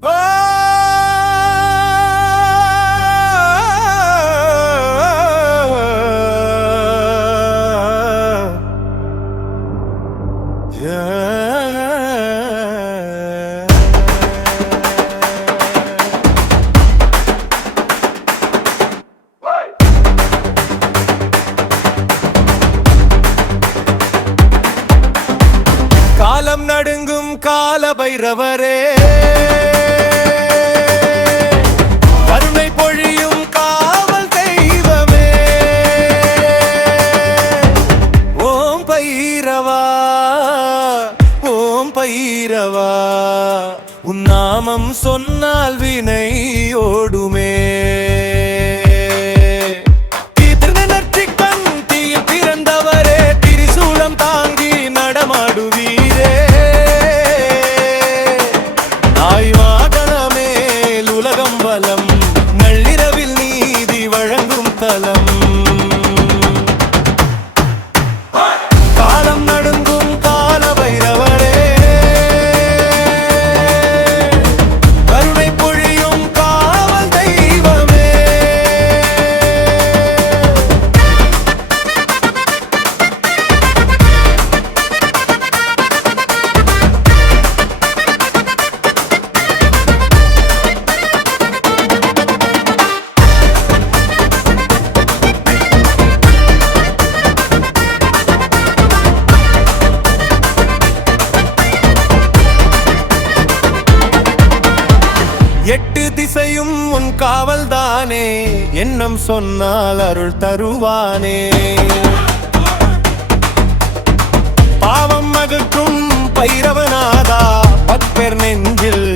காலம் நடுங்கும் கால பைரவரே, கருணை பொழியும் காவல் தெய்வமே, ஓம் பைரவா, ஓம் பைரவா, உன் நாமம் சொன்னால் வினை ஓடுமே. நள்ளிரவில் நீதி வழங்கும் தலம், காலம் நடுங்கும் கால பைரவரே, கருணை பொழியும் காவல் தெய்வமே. எட்டு திசையும் உன் காவல் தானே, எண்ணம் சொன்னால் அருள் தருவானே. பாவம் அகற்றும் பைரவநாதா, பக்தர் நெஞ்சில்